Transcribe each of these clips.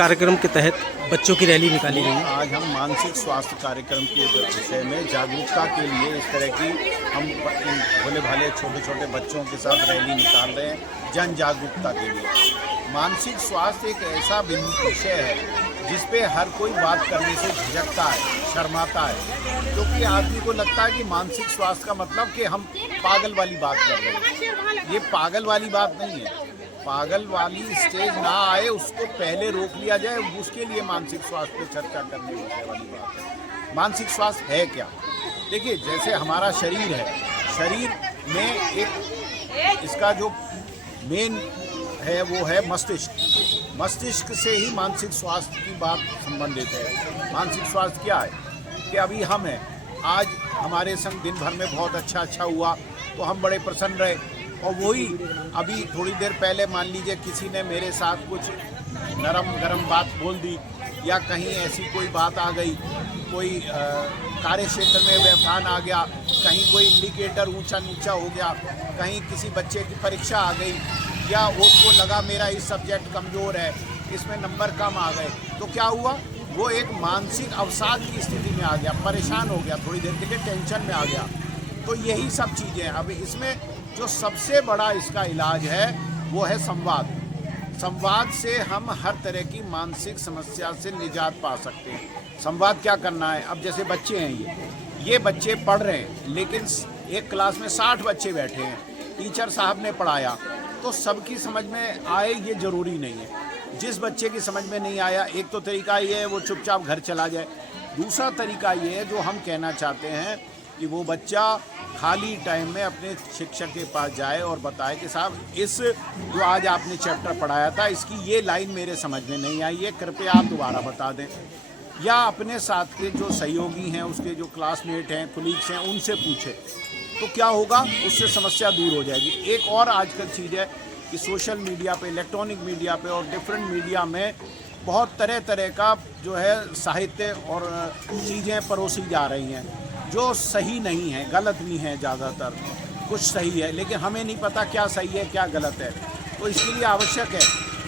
कार्यक्रम के तहत बच्चों की रैली निकाली गई है। आज हम मानसिक स्वास्थ्य कार्यक्रम के विषय में जागरूकता के लिए इस तरह की हम भोले भाले छोटे छोटे बच्चों के साथ रैली निकाल रहे हैं जन जागरूकता के लिए। मानसिक स्वास्थ्य एक ऐसा विषय है जिस पे हर कोई बात करने से झिझकता है, शर्माता है, क्योंकि आदमी को लगता है कि मानसिक स्वास्थ्य का मतलब कि हम पागल वाली बात कर रहे हैं। ये पागल वाली बात नहीं है। पागल वाली स्टेज ना आए उसको पहले रोक लिया जाए, उसके लिए मानसिक स्वास्थ्य पे चर्चा करने वाली बात है। मानसिक स्वास्थ्य है क्या? देखिए, जैसे हमारा शरीर है, शरीर में एक इसका जो मेन है वो है मस्तिष्क। मस्तिष्क से ही मानसिक स्वास्थ्य की बात संबंधित है। मानसिक स्वास्थ्य क्या है कि अभी हम हैं, आज हमारे संग दिन भर में बहुत अच्छा हुआ तो हम बड़े प्रसन्न रहे, और वही अभी थोड़ी देर पहले मान लीजिए किसी ने मेरे साथ कुछ नरम गरम बात बोल दी, या कहीं ऐसी कोई बात आ गई, कोई कार्य क्षेत्र में व्यवधान आ गया, कहीं कोई इंडिकेटर ऊंचा नीचा हो गया, कहीं किसी बच्चे की परीक्षा आ गई, या उसको लगा मेरा इस सब्जेक्ट कमज़ोर है, इसमें नंबर कम आ गए, तो क्या हुआ? वो एक मानसिक अवसाद की स्थिति में आ गया, परेशान हो गया, थोड़ी देर के लिए टेंशन में आ गया। तो यही सब चीज़ें हैं। अब इसमें जो सबसे बड़ा इसका इलाज है वो है संवाद। संवाद से हम हर तरह की मानसिक समस्या से निजात पा सकते हैं। संवाद क्या करना है? अब जैसे बच्चे हैं, ये बच्चे पढ़ रहे हैं, लेकिन एक क्लास में 60 बच्चे बैठे हैं, टीचर साहब ने पढ़ाया तो सबकी समझ में आए ये ज़रूरी नहीं है। जिस बच्चे की समझ में नहीं आया, एक तो तरीका ये है वो चुपचाप घर चला जाए। दूसरा तरीका ये है जो हम कहना चाहते हैं कि वो बच्चा खाली टाइम में अपने शिक्षक के पास जाए और बताए कि साहब, इस जो आज आपने चैप्टर पढ़ाया था इसकी ये लाइन मेरे समझ में नहीं आई है, कृपया आप दोबारा बता दें। या अपने साथ के जो सहयोगी हैं, उसके जो क्लासमेट हैं, कुलीग्स हैं, उनसे पूछे, तो क्या होगा? उससे समस्या दूर हो जाएगी। एक और आजकल चीज़ है कि सोशल मीडिया पे, इलेक्ट्रॉनिक मीडिया पे और डिफरेंट मीडिया में बहुत तरह तरह का जो है साहित्य और चीज़ें परोसी जा रही हैं जो सही नहीं है, गलत भी हैं। ज़्यादातर कुछ सही है, लेकिन हमें नहीं पता क्या सही है क्या गलत है। तो इसके लिए आवश्यक है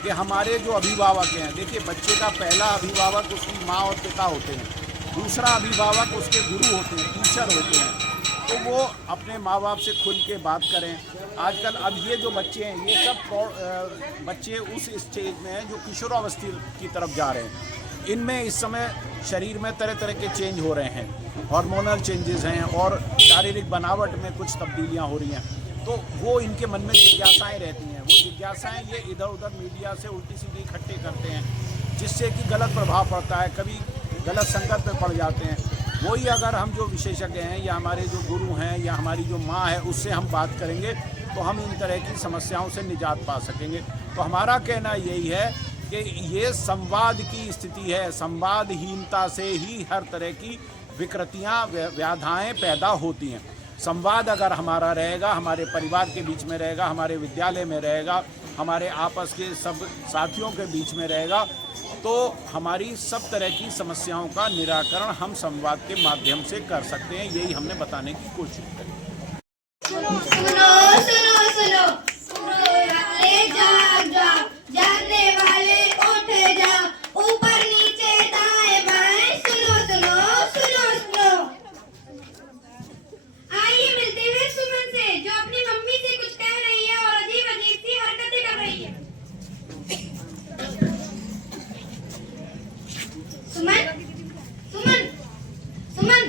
कि हमारे जो अभिभावक हैं, देखिए, बच्चे का पहला अभिभावक उसकी माँ और पिता होते हैं, दूसरा अभिभावक उसके गुरु होते हैं, टीचर होते हैं। तो वो अपने माँ बाप से खुल के बात करें। आजकल अब ये जो बच्चे हैं, ये सब बच्चे उस स्टेज में हैं जो किशोरावस्था की तरफ जा रहे हैं। इनमें इस समय शरीर में तरह तरह के चेंज हो रहे हैं, हार्मोनल चेंजेस हैं और शारीरिक बनावट में कुछ तब्दीलियां हो रही हैं। तो वो इनके मन में जिज्ञासाएं रहती हैं। वो जिज्ञासाएं ये इधर उधर मीडिया से उल्टी सीधी इकट्ठे करते हैं, जिससे कि गलत प्रभाव पड़ता है, कभी गलत संगत में पड़ जाते हैं। वही अगर हम जो विशेषज्ञ हैं या हमारे जो गुरु हैं या हमारी जो माँ है उससे हम बात करेंगे तो हम इन तरह की समस्याओं से निजात पा सकेंगे। तो हमारा कहना यही है कि ये संवाद की स्थिति है। संवादहीनता से ही हर तरह की विकृतियाँ, व्याधाएँ पैदा होती हैं। संवाद अगर हमारा रहेगा, हमारे परिवार के बीच में रहेगा, हमारे विद्यालय में रहेगा, हमारे आपस के सब साथियों के बीच में रहेगा, तो हमारी सब तरह की समस्याओं का निराकरण हम संवाद के माध्यम से कर सकते हैं। यही हमने बताने की कोशिश करी। सुनो सुनो सुनो सुनो, ले जाने वाले उठ जा, ऊपर नीचे दाएं बाएं, सुनो सुनो सुनो सुनो। आइए मिलते हैं सुमन से, जो अपनी मम्मी से कुछ कह रही है और अजीब अजीब सी हरकतें कर रही है। सुमन सुमन सुमन